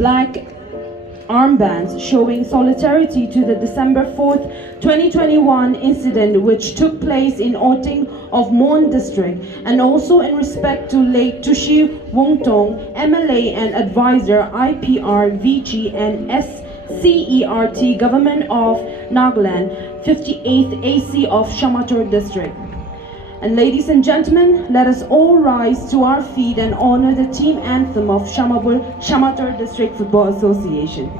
black armbands showing solidarity to the December 4th, 2021 incident which took place in Oting of Mon District, and also in respect to late Tushi Wongtong, MLA and advisor IPR, VG and SCERT Government of Nagaland, 58th AC of Shamator District. And ladies and gentlemen, let us all rise to our feet and honor the team anthem of Shamator District Football Association.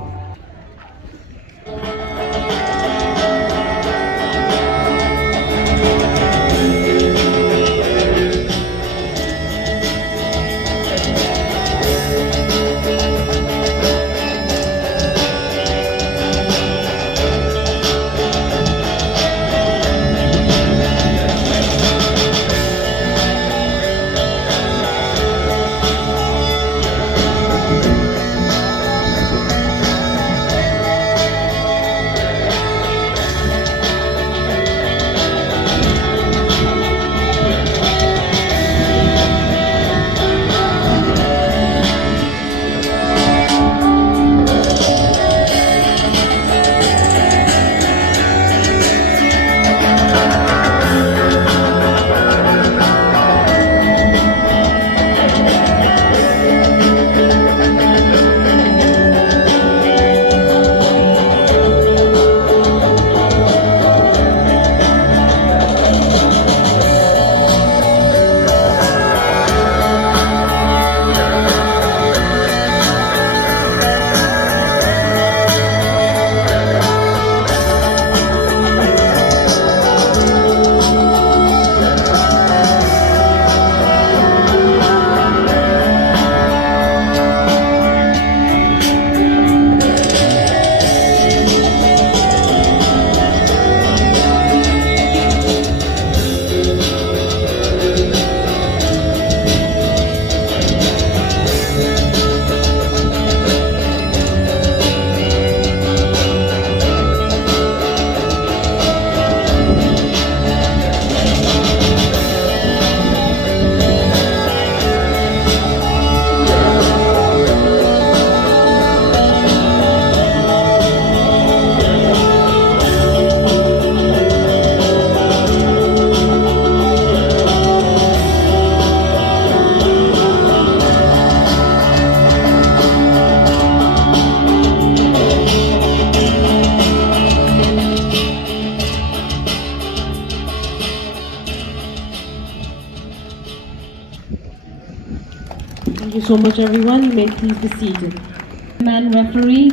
Thank you so much, everyone. You may please be seated. Man referee,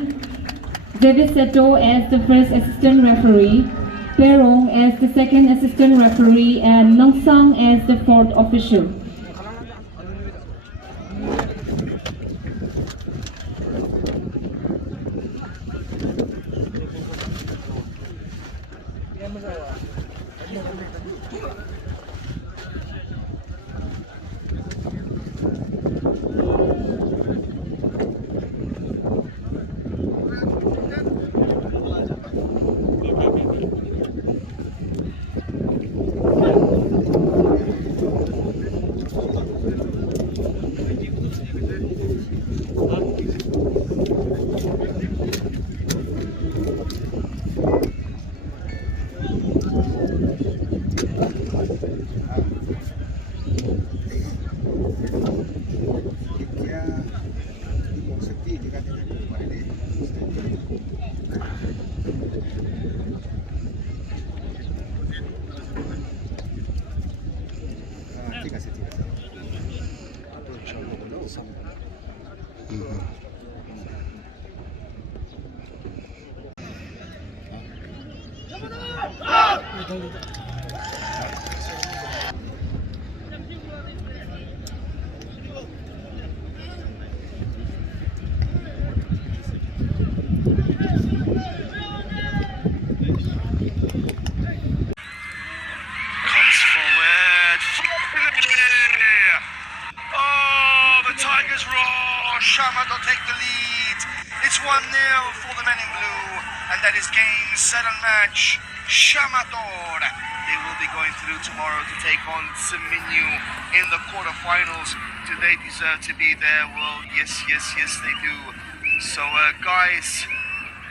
David Seto as the first assistant referee, Perong as the second assistant referee, and Nong Sang as the fourth official. Tigers roar, Shamato take the lead. It's 1-0 for the men in blue, and that is game, set and match. Shamator, they will be going through tomorrow to take on Seminyu in the quarterfinals. Do they deserve to be there? Well, yes, they do. So, guys,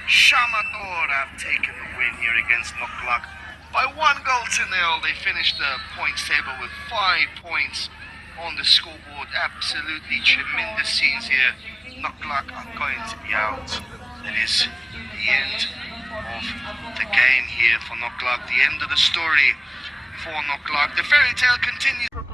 Shamator have taken the win here against Noklak by 1-0. They finished the points table with 5 points on the scoreboard. Absolutely tremendous scenes here. Noklak are going to be out. It is the end of the game here for Noklak, the end of the story for Noklak. The fairy tale continues.